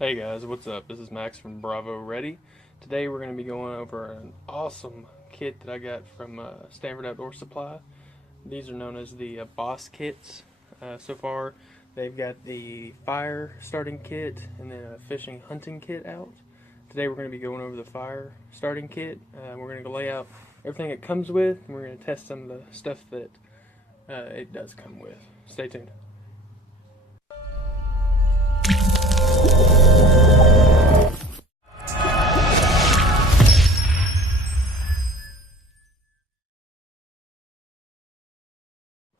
Hey guys, what's up? This is Max from Bravo Ready. Today we're going to be going over an awesome kit that I got from Stanford Outdoor Supply. These are known as the B.O.S.S kits. So far, they've got the fire starting kit and then a fishing hunting kit out. Today we're going to be going over the fire starting kit. We're going to lay out everything it comes with, and we're going to test some of the stuff that it does come with. Stay tuned.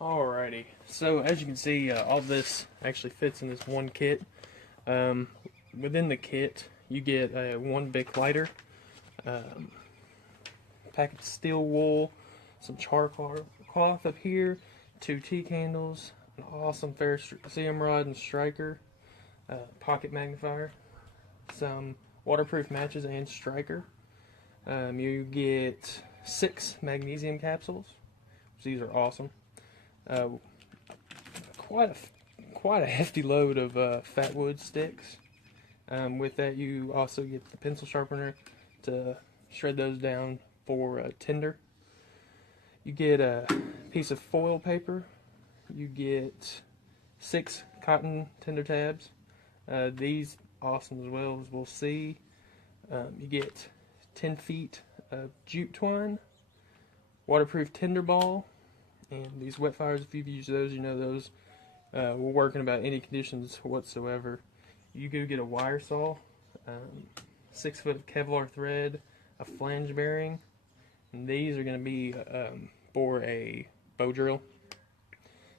Alrighty, so as you can see, all this actually fits in this one kit. Um, Within the kit, you get one big lighter, um, packet of steel wool, some char cloth up here, two tea candles, an awesome ferrocerium rod and striker, pocket magnifier, some waterproof matches and striker. You get 6 magnesium capsules. These are awesome. Uh, quite a hefty load of fat wood sticks. With that, you also get the pencil sharpener to shred those down for tinder. You get a piece of foil paper. You get 6 cotton tinder tabs. These awesome as well, as we'll see. You get 10 feet of jute twine, waterproof tinder ball, and these wet fires. If you've used those, you know those will work in about any conditions whatsoever. You go get a wire saw, 6 foot of Kevlar thread, a flange bearing, and these are going to be for a bow drill,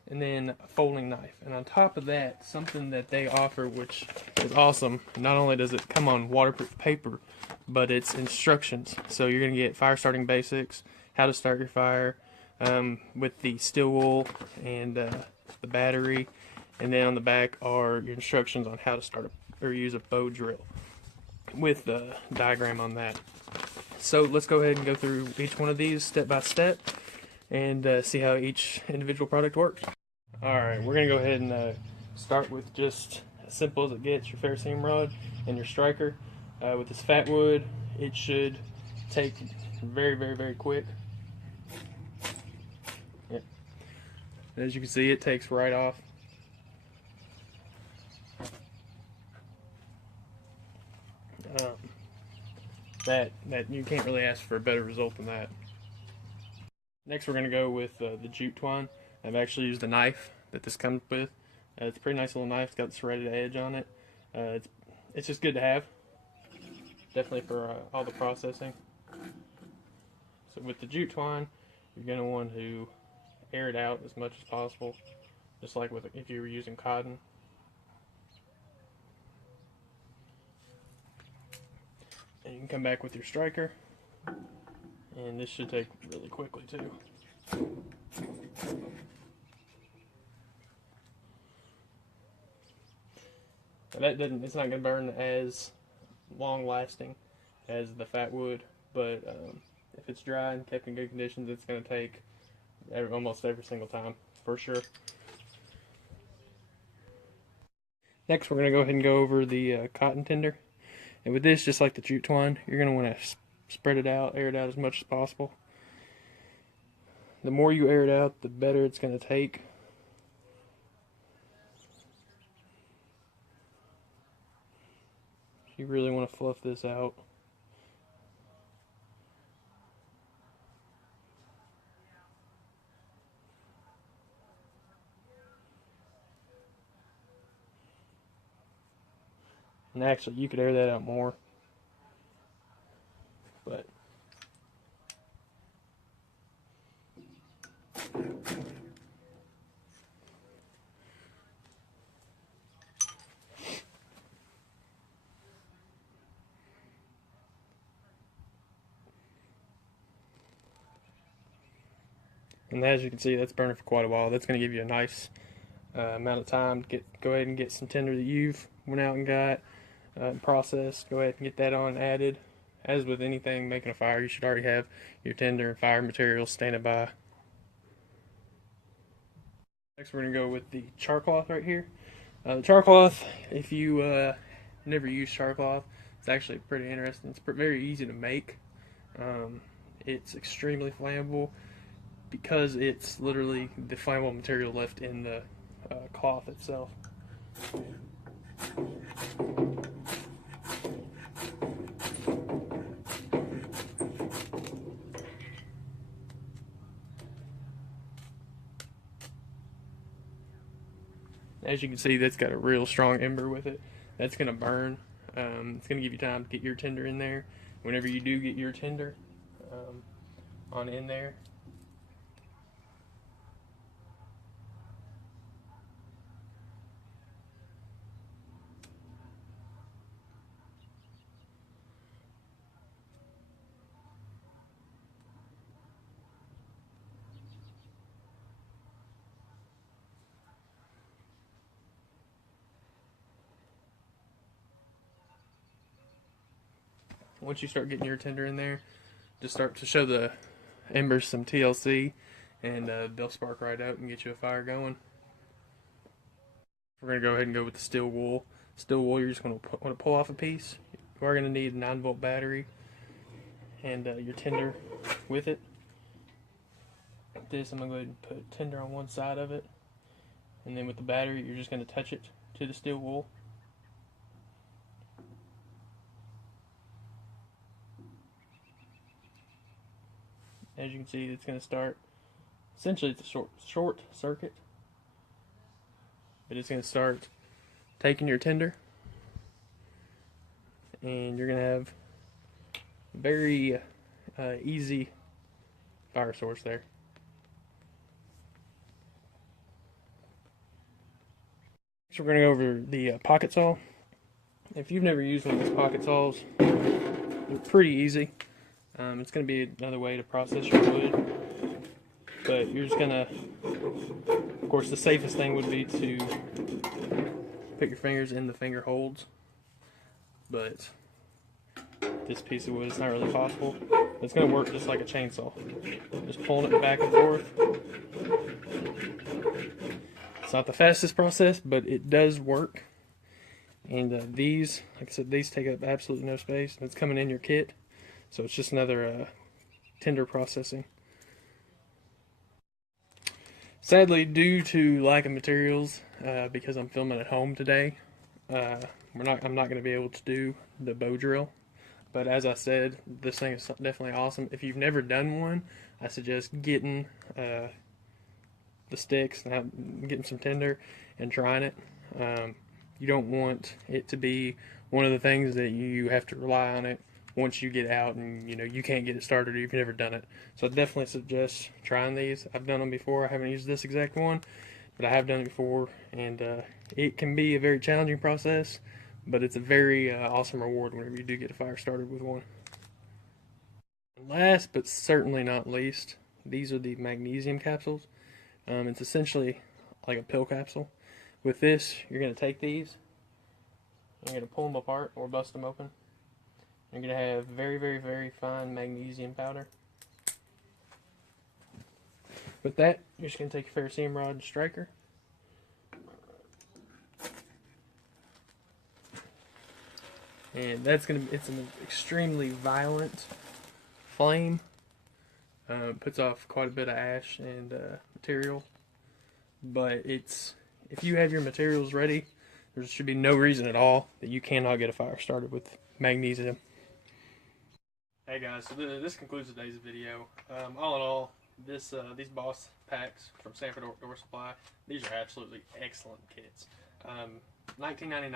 and then a folding knife. And on top of that, something that they offer, which is awesome, not only does it come on waterproof paper, but it's instructions. So you're going to get fire starting basics, how to start your fire, with the steel wool and the battery, and then on the back are your instructions on how to start or use a bow drill with the diagram on that. So let's go ahead and go through each one of these step by step and see how each individual product works. Alright, we're going to go ahead and start with just as simple as it gets, your ferrocerium rod and your striker. With this fat wood, it should take very quick. Yep. As you can see, it takes right off. That you can't really ask for a better result than that. Next, we're going to go with the jute twine. I've actually used the knife that this comes with. It's a pretty nice little knife. It's got the serrated edge on it. It's just good to have, definitely for all the processing. So with the jute twine, you're going to want to air it out as much as possible, just like with if you were using cotton. And you can come back with your striker, and this should take really quickly too. Now it's not going to burn as long lasting as the fat wood, but if it's dry and kept in good conditions, it's going to take almost every single time for sure. Next, we're going to go ahead and go over the cotton tinder. And with this, just like the jute twine, you're going to want to spread it out, air it out as much as possible. The more you air it out, the better it's going to take. You really want to fluff this out. And actually, you could air that out more. But and as you can see, that's burning for quite a while. That's going to give you a nice amount of time to go ahead and get some tinder that you've went out and got processed. Go ahead and get that on added. As with anything making a fire, you should already have your tinder and fire materials standing by. Next, we're going to go with the char cloth right here. The char cloth, if you never used Char Cloth, it's actually pretty interesting. It's very easy to make. Um, it's extremely flammable because it's literally the flammable material left in the cloth itself. As you can see, that's got a real strong ember with it. That's going to burn. It's going to give you time to get your tinder in there. Whenever you do get your tinder on in there, once you start getting your tinder in there, just start to show the embers some TLC, and they'll spark right out and get you a fire going. We're going to go ahead and go with the steel wool. Steel wool, you're just going to want to pull off a piece. You are going to need a 9-volt battery and your tinder with it. Like this, I'm going to go ahead and put tinder on one side of it, and then with the battery, you're just going to touch it to the steel wool. As you can see, it's going to start. Essentially, it's a short circuit, but it's going to start taking your tinder, and you're going to have a very easy fire source there. So we're going to go over the pocket saw. If you've never used one of these pocket saws, they're pretty easy. It's going to be another way to process your wood, but you're just going to, of course, the safest thing would be to put your fingers in the finger holds, but this piece of wood is not really possible. It's going to work just like a chainsaw. Just pulling it back and forth. It's not the fastest process, but it does work. And these, like I said, these take up absolutely no space. And it's coming in your kit, so it's just another tinder processing. Sadly, due to lack of materials, because I'm filming at home today, I'm not going to be able to do the bow drill. But as I said, this thing is definitely awesome. If you've never done one, I suggest getting the sticks and getting some tinder and trying it. You don't want it to be one of the things that you have to rely on it once you get out and you can't get it started or you've never done it. So I definitely suggest trying these. I've done them before. I haven't used this exact one, but I have done it before, and it can be a very challenging process, but it's a very awesome reward whenever you do get a fire started with one. And last but certainly not least, these are the magnesium capsules. It's essentially like a pill capsule. With this, you're going to take these, you're going to pull them apart or bust them open. You're going to have very, very, very fine magnesium powder. With that, you're just going to take your ferrocerium rod and striker. And it's an extremely violent flame. Puts off quite a bit of ash and material. But if you have your materials ready, there should be no reason at all that you cannot get a fire started with magnesium. Hey guys, so this concludes today's video. All in all, these B.O.S.S packs from Stanford Outdoor Supply, these are absolutely excellent kits. $19.99,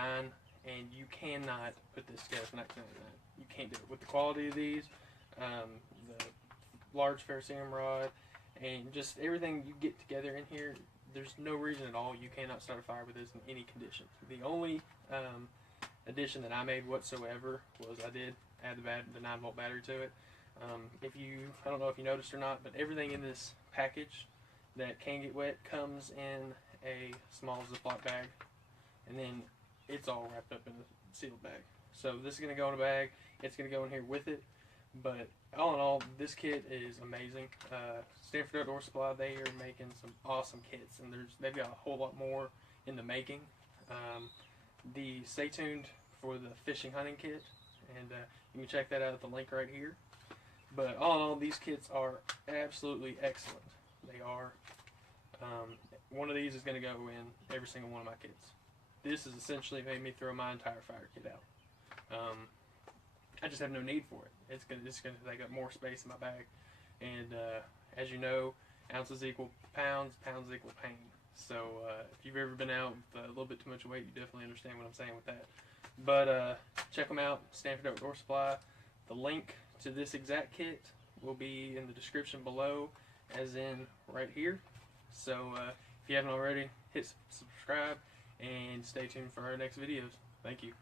and you cannot put this together for $19.99. You can't do it with the quality of these, the large ferrocerium rod, and just everything you get together in here. There's no reason at all you cannot start a fire with this in any condition. The only addition that I made whatsoever was I did add the 9-volt battery to it. I don't know if you noticed or not, but everything in this package that can get wet comes in a small Ziploc bag, and then it's all wrapped up in a sealed bag. So this is going to go in a bag. It's going to go in here with it. But all in all, this kit is amazing. Stanford Outdoor Supply, they are making some awesome kits, and they've got a whole lot more in the making. Stay tuned for the fishing hunting kit, and you can check that out at the link right here. But all in all, these kits are absolutely excellent. They are. One of these is going to go in every single one of my kits. This has essentially made me throw my entire fire kit out. I just have no need for it. It's going to take up more space in my bag. And as you know, ounces equal pounds, pounds equal pain. So if you've ever been out with a little bit too much weight, you definitely understand what I'm saying with that. But check them out, Stanford Outdoor Supply. The link to this exact kit will be in the description below, as in right here. So if you haven't already, hit subscribe and stay tuned for our next videos. Thank you.